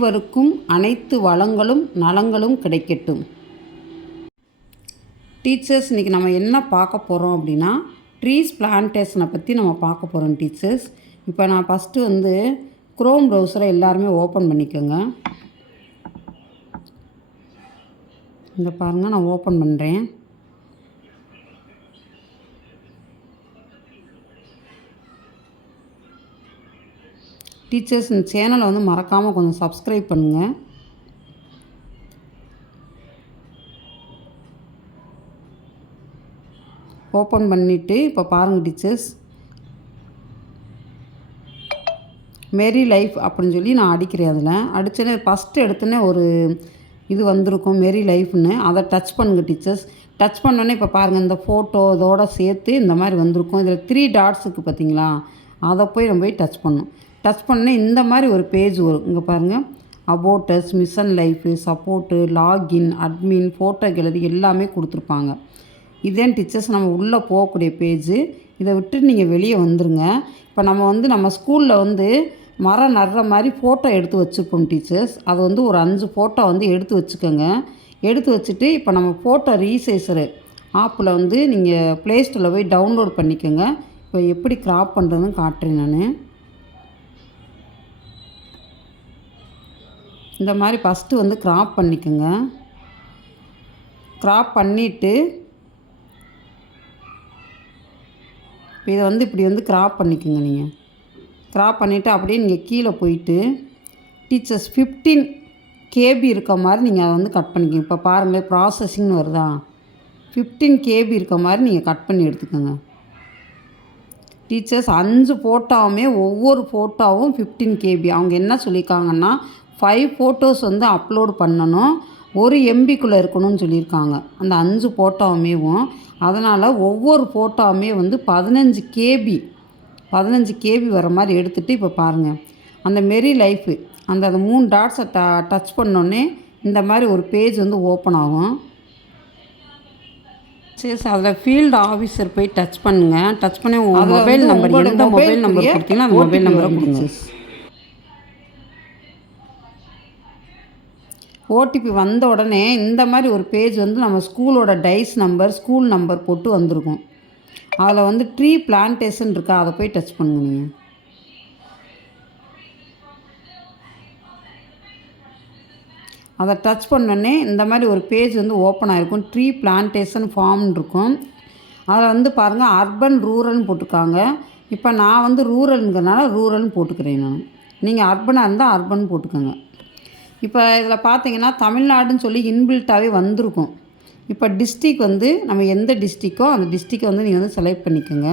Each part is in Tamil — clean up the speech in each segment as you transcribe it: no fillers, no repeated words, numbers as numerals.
அனைவருக்கும் அனைத்து வளங்களும் நலங்களும் கிடைக்கட்டும். டீச்சர்ஸ், இன்றைக்கி நம்ம என்ன பார்க்க போகிறோம் அப்படின்னா, ட்ரீஸ் பிளான்டேஷனை பற்றி நம்ம பார்க்க போகிறோம் டீச்சர்ஸ். இப்போ நான் ஃபஸ்ட்டு குரோம் ப்ரௌசரை எல்லாருமே ஓப்பன் பண்ணிக்கோங்க. இங்கே பாருங்கள், நான் ஓப்பன் பண்ணுறேன். டீச்சர்ஸ், இந்த சேனலை மறக்காமல் கொஞ்சம் சப்ஸ்கிரைப் பண்ணுங்கள். ஓப்பன் பண்ணிவிட்டு இப்போ பாருங்கள் டீச்சர்ஸ், மேரி லைஃப் அப்படின்னு சொல்லி நான் அடிக்கிறேன். அதில் அடித்தோடனே ஃபஸ்ட்டு எடுத்தோடனே ஒரு இது வந்திருக்கும், மேரி லைஃப்னு. அதை டச் பண்ணுங்கள் டீச்சர்ஸ். டச் பண்ணோன்னே இப்போ பாருங்கள், இந்த ஃபோட்டோ இதோடு சேர்த்து இந்த மாதிரி வந்திருக்கும். இதில் 3 டாட்ஸுக்கு பார்த்தீங்களா, அதை நம்ம போய் டச் பண்ணணும். டச் பண்ணே இந்த மாதிரி ஒரு பேஜ் வரும். இங்கே பாருங்கள், about us, mission life, support, login, admin, photo gallery எல்லாமே கொடுத்துருப்பாங்க. இதேன் டீச்சர்ஸ் நம்ம உள்ளே போகக்கூடிய பேஜு. இதை விட்டு நீங்கள் வெளியே வந்துடுங்க. இப்போ நம்ம ஸ்கூலில் மரம் நடுற மாதிரி ஃபோட்டோ எடுத்து வச்சுருப்போம் டீச்சர்ஸ். அது ஒரு 5 ஃபோட்டோ எடுத்து வச்சுக்கோங்க. எடுத்து வச்சுட்டு இப்போ நம்ம ஃபோட்டோ ரீசைசரு ஆப்பில் நீங்கள் ப்ளே ஸ்டோரில் போய் டவுன்லோட் பண்ணிக்கோங்க. இப்போ எப்படி க்ராப் பண்ணுறதுன்னு காட்டுறேன் நான். இந்த மாதிரி ஃபஸ்ட்டு க்ராப் பண்ணிக்கோங்க. க்ராப் பண்ணிவிட்டு இதை இப்படி க்ராப் பண்ணிக்கோங்க. நீங்கள் க்ராப் பண்ணிவிட்டு அப்படியே நீங்கள் கீழே போயிட்டு டீச்சர்ஸ் 15 KB இருக்க மாதிரி நீங்கள் அதை கட் பண்ணிக்கோங்க. இப்போ பாருங்கள், ப்ராசஸிங்னு வருதா, 15 KB இருக்க மாதிரி நீங்கள் கட் பண்ணி எடுத்துக்கோங்க டீச்சர்ஸ். 5 ஃபோட்டோவுமே ஒவ்வொரு ஃபோட்டோவும் 15 KB. அவங்க என்ன சொல்லியிருக்காங்கன்னா 5 ஃபோட்டோஸ் அப்லோடு பண்ணணும், 1 MBக்குள்ளே இருக்கணும்னு சொல்லியிருக்காங்க அந்த 5 ஃபோட்டோவுமேவும். அதனால் ஒவ்வொரு ஃபோட்டோவுமே 15 KB வர மாதிரி எடுத்துகிட்டு இப்போ பாருங்கள், அந்த மெரி லைஃபு அந்த 3 டாட்ஸை டச் பண்ணோன்னே இந்த மாதிரி ஒரு பேஜ் ஓப்பன் ஆகும். சரி, அதில் ஃபீல்டு ஆஃபீஸர் போய் டச் பண்ணுங்கள். டச் பண்ணி உங்கள் மொபைல் நம்பர், எந்த மொபைல் நம்பர் கொடுத்தீங்கன்னா அந்த மொபைல் நம்பரை கொடுங்க. ஓடிபி வந்த உடனே இந்த மாதிரி ஒரு பேஜ் நம்ம ஸ்கூலோட டைஸ் நம்பர், ஸ்கூல் நம்பர் போட்டு வந்திருக்கும். அதில் ட்ரீ பிளான்டேஷன் இருக்கா, அதை போய் டச் பண்ணுங்க. நீங்கள் அதை டச் பண்ணோடனே இந்த மாதிரி ஒரு பேஜ் ஓப்பன் ஆகிருக்கும். ட்ரீ பிளான்டேஷன் ஃபார்ம்னு இருக்கும். அதில் பாருங்கள், அர்பன் ரூரல்னு போட்டிருக்காங்க. இப்போ நான் ரூரலுங்கிறனால ரூரல்னு போட்டுக்கிறேன் நான். நீங்கள் அர்பனாக இருந்தால் அர்பன் போட்டுக்கோங்க. இப்போ இதில் பார்த்தீங்கன்னா தமிழ்நாடுன்னு சொல்லி இன்பில்ட்டாகவே வந்திருக்கும். இப்போ டிஸ்ட்ரிக் நம்ம எந்த டிஸ்ட்ரிக்கோ அந்த டிஸ்ட்ரிக்கை நீங்கள் செலக்ட் பண்ணிக்கோங்க.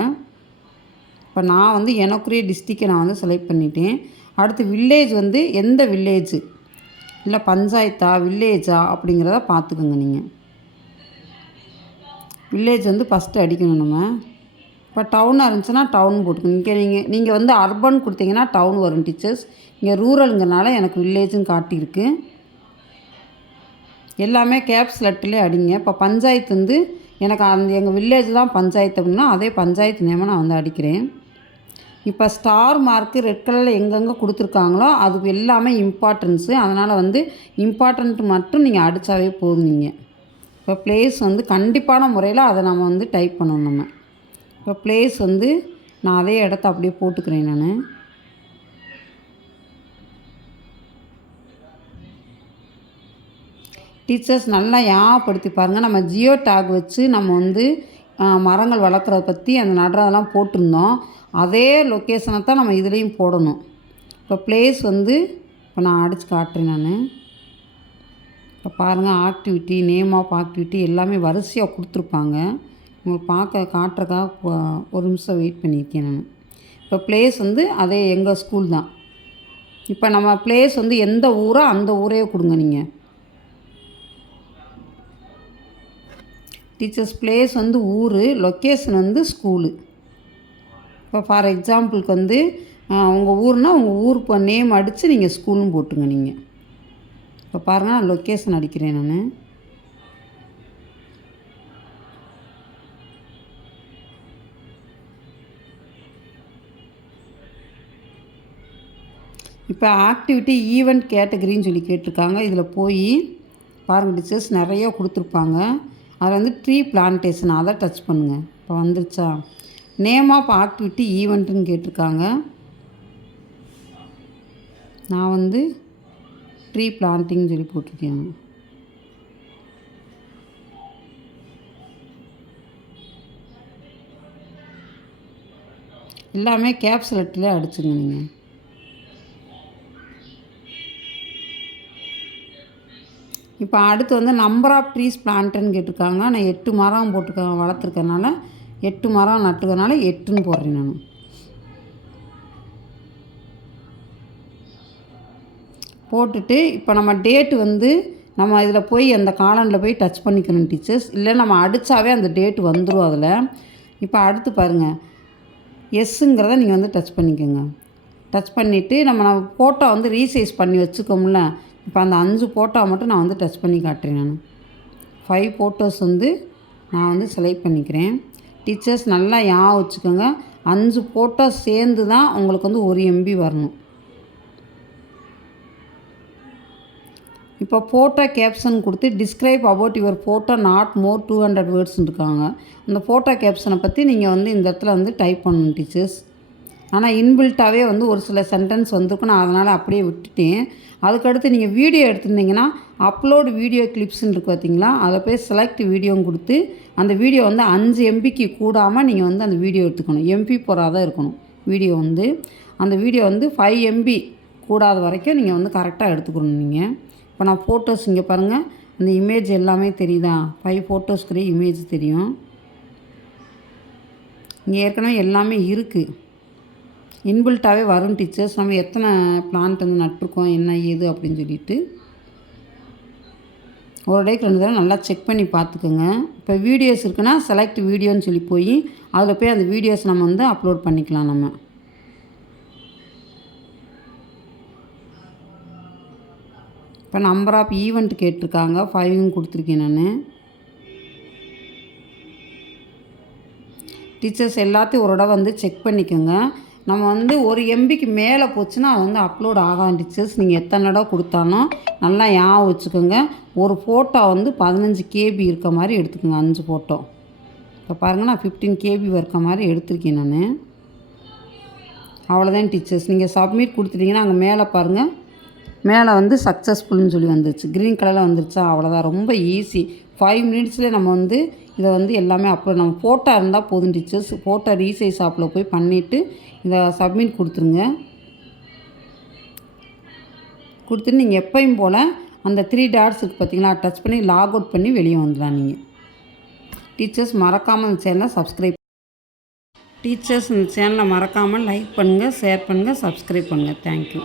இப்போ நான் எனக்குரிய டிஸ்ட்ரிக்கை நான் செலக்ட் பண்ணிட்டேன். அடுத்து வில்லேஜ் எந்த வில்லேஜு இல்லை பஞ்சாயத்தா வில்லேஜா அப்படிங்கிறத பார்த்துக்கோங்க. நீங்கள் வில்லேஜ் ஃபஸ்ட்டு அடிக்கணும். நம்ம இப்போ டவுனாக இருந்துச்சுன்னா டவுன் போட்டுக்கணும். நீங்கள் அர்பன் கொடுத்தீங்கன்னா டவுன் வரும் டீச்சர்ஸ். இங்கே ரூரலுங்கிறனால எனக்கு வில்லேஜுன்னு காட்டியிருக்கு. எல்லாமே கேப்ஸ் லெட்டர்லேயே அடிங்க. இப்போ பஞ்சாயத்து எனக்கு எங்கள் வில்லேஜ் தான் பஞ்சாயத்து அப்படின்னா அதே பஞ்சாயத்து நேமை நான் அடிக்கிறேன். இப்போ ஸ்டார் மார்க்கு ரெட் கலரில் எங்கெங்கே கொடுத்துருக்காங்களோ அது எல்லாமே இம்பார்ட்டன்ஸு. அதனால் இம்பார்ட்டன்ட் மட்டும் நீங்கள் அடித்தாவே போதும். நீங்கள் இப்போ ப்ளேஸ் கண்டிப்பான முறையில் அதை நம்ம டைப் பண்ணணும். நம்ம இப்போ ப்ளேஸ் நான் அதே இடத்த அப்படியே போட்டுக்கிறேன். நான் டீச்சர்ஸ் நல்லா ஞாபகப்படுத்தி பாருங்கள். நம்ம ஜியோ டேக் வச்சு நம்ம மரங்கள் வளர்க்குறத பற்றி அந்த நடுறதெல்லாம் போட்டிருந்தோம். அதே லொக்கேஷனை தான் நம்ம இதுலேயும் போடணும். இப்போ ப்ளேஸ் இப்போ நான் அடித்து காட்டுறேன். நான் இப்போ பாருங்கள், ஆக்டிவிட்டி, நேம் ஆஃப் ஆக்டிவிட்டி எல்லாமே வரிசையாக கொடுத்துருப்பாங்க. உங்களுக்கு காட்டுறதுக்காக ஒரு நிமிஷம் வெயிட் பண்ணியிருக்கேன் நான். இப்போ ப்ளேஸ் அதே எங்கள் ஸ்கூல் தான். இப்போ நம்ம ப்ளேஸ் எந்த ஊரோ அந்த ஊரே கொடுங்க. நீங்கள் டீச்சர்ஸ் ப்ளேஸ் ஊர், லொக்கேஷன் ஸ்கூலு. இப்போ ஃபார் எக்ஸாம்பிளுக்கு உங்கள் ஊர்னால் உங்கள் ஊர் நேம் அடித்து நீங்கள் ஸ்கூல்னு போட்டுங்க. நீங்கள் இப்போ பாருங்கள், நான் லொக்கேஷன் அடிக்கிறேன். நான் இப்போ ஆக்டிவிட்டி ஈவெண்ட் கேட்டகரின்னு சொல்லி கேட்டிருக்காங்க. இதில் போய் பாருங்கள் டீச்சர்ஸ், நிறைய கொடுத்துருப்பாங்க. அதில் வந்து ட்ரீ பிளான்டேஷன், அதை டச் பண்ணுங்கள். இப்போ வந்துருச்சா? நேம் ஆஃப் ஆக்டிவிட்டி ஈவெண்ட்டுன்னு கேட்டிருக்காங்க. நான் வந்து ட்ரீ பிளான்டிங் சொல்லி போட்டிருக்கேன். எல்லாமே கேப்ஸ் லெட்டரில் அடிச்சுங்க நீங்கள். இப்போ அடுத்து வந்து நம்பர் ஆஃப் ட்ரீஸ் பிளான்ட்டுன்னு கேட்டிருக்காங்க. நான் 8 மரம் வளர்த்துருக்கனால 8 மரம் நட்டுக்கிறனால 8ன்னு போடுறேன் நான். போட்டுட்டு இப்போ நம்ம டேட்டு வந்து நம்ம இதில் போய் அந்த காலனில் போய் டச் பண்ணிக்கணும் டீச்சர்ஸ். இல்லை நம்ம அடித்தாவே அந்த டேட்டு வந்துடும் அதில். இப்போ அடுத்து பாருங்கள், எஸ்ஸுங்கிறத நீங்கள் வந்து டச் பண்ணிக்கோங்க. டச் பண்ணிவிட்டு நம்ம ஃபோட்டோ வந்து ரீசைஸ் பண்ணி வச்சுக்கோம்ல. இப்போ அந்த 5 ஃபோட்டோ மட்டும் நான் வந்து டச் பண்ணி காட்டுறேன். நான் 5 ஃபோட்டோஸ் வந்து நான் வந்து செலக்ட் பண்ணிக்கிறேன். டீச்சர்ஸ் நல்லா ஞாபகம் வச்சுக்கோங்க, 5 ஃபோட்டோ சேர்ந்து தான் உங்களுக்கு வந்து 1 MB வரணும். இப்போ ஃபோட்டோ கேப்ஷன் கொடுத்து describe about your photo not more 200 வேர்ட்ஸ்ன்னு இருக்காங்க. அந்த ஃபோட்டோ கேப்ஷனை பற்றி நீங்கள் வந்து இந்த இடத்துல வந்து டைப் பண்ணணும் டீச்சர்ஸ். ஆனால் இன்பில்ட்டாகவே வந்து ஒரு சில சென்டென்ஸ் வந்திருக்கும், நான் அதனால் அப்படியே விட்டுட்டேன். அதுக்கடுத்து நீங்கள் வீடியோ எடுத்துருந்தீங்கன்னா அப்லோடு வீடியோ கிளிப்ஸ்ன்னு இருக்குது பார்த்தீங்களா, அதை போய் செலக்ட் வீடியோன்னு கொடுத்து அந்த வீடியோ வந்து 5 MBக்கு கூடாமல் நீங்கள் வந்து அந்த வீடியோ எடுத்துக்கணும். MP போகாதான் இருக்கணும் வீடியோ வந்து. அந்த வீடியோ வந்து 5 MB கூடாத வரைக்கும் நீங்கள் வந்து கரெக்டாக எடுத்துக்கணும் நீங்கள். இப்போ நான் ஃபோட்டோஸ் இங்கே பாருங்கள், அந்த இமேஜ் எல்லாமே தெரியுதா? 5 ஃபோட்டோஸ்க்குரிய இமேஜ் தெரியும். இங்கே ஏற்கனவே எல்லாமே இருக்குது, இன்பில்ட்டாகவே வரும் டீச்சர்ஸ். நம்ம எத்தனை பிளான்ட் வந்து நட்டிருக்கோம் என்ன ஏது அப்படின்னு சொல்லிட்டு ஒரு டேக்கு 2 தடவை நல்லா செக் பண்ணி பார்த்துக்கோங்க. இப்போ வீடியோஸ் இருக்குன்னா செலக்ட் வீடியோன்னு சொல்லி போய் அதில் போய் அந்த வீடியோஸ் நம்ம வந்து அப்லோட் பண்ணிக்கலாம். நம்ம இப்போ நம்பர் ஆஃப் ஈவெண்ட் கேட்டிருக்காங்க, 5ன்னு கொடுத்துருக்கேன் நான். டீச்சர்ஸ் எல்லாத்தையும் ஒரு தடவை வந்து செக் பண்ணிக்கோங்க. நம்ம வந்து 1 MBக்கு மேலே போச்சுன்னா அது வந்து அப்லோட் ஆகாது டீச்சர்ஸ். நீங்கள் எத்தனை தடவை கொடுத்தாலும் நல்லா ஞாபகம் வச்சுக்கோங்க. ஒரு ஃபோட்டோ வந்து 15 KB இருக்க மாதிரி எடுத்துக்கோங்க, 5 ஃபோட்டோ. இப்போ பாருங்கள், நான் 15 KB இருக்க மாதிரி எடுத்திருக்கேன் நான். அவ்வளோதான் டீச்சர்ஸ். நீங்கள் சப்மிட் கொடுத்துட்டிங்கன்னா அங்கே மேலே பாருங்கள், மேலே வந்து சக்ஸஸ்ஃபுல்னு சொல்லி வந்துருச்சு, க்ரீன் கலரில் வந்துருச்சா? அவ்வளோதான், ரொம்ப ஈஸி. 5 மினிட்ஸ்லேயே நம்ம வந்து இதை வந்து எல்லாமே அப்லோட், நம்ம ஃபோட்டோ இருந்தால் போதும் டீச்சர்ஸ். ஃபோட்டோ ரீசைஸ் ஆப்பில் போய் பண்ணிவிட்டு இதை சப்மிட் கொடுத்துருங்க. கொடுத்துட்டு நீங்கள் எப்பயும் போல் அந்த 3 டாட்ஸ் இருக்குது பார்த்தீங்களா, டச் பண்ணி லாக் அவுட் பண்ணி வெளியே வந்துடலாம் நீங்கள். டீச்சர்ஸ் மறக்காமல் இந்த சேனலை சப்ஸ்கிரைப். டீச்சர்ஸ் இந்த சேனலை மறக்காமல் லைக் பண்ணுங்கள், ஷேர் பண்ணுங்கள், சப்ஸ்கிரைப் பண்ணுங்கள். தேங்க்யூ.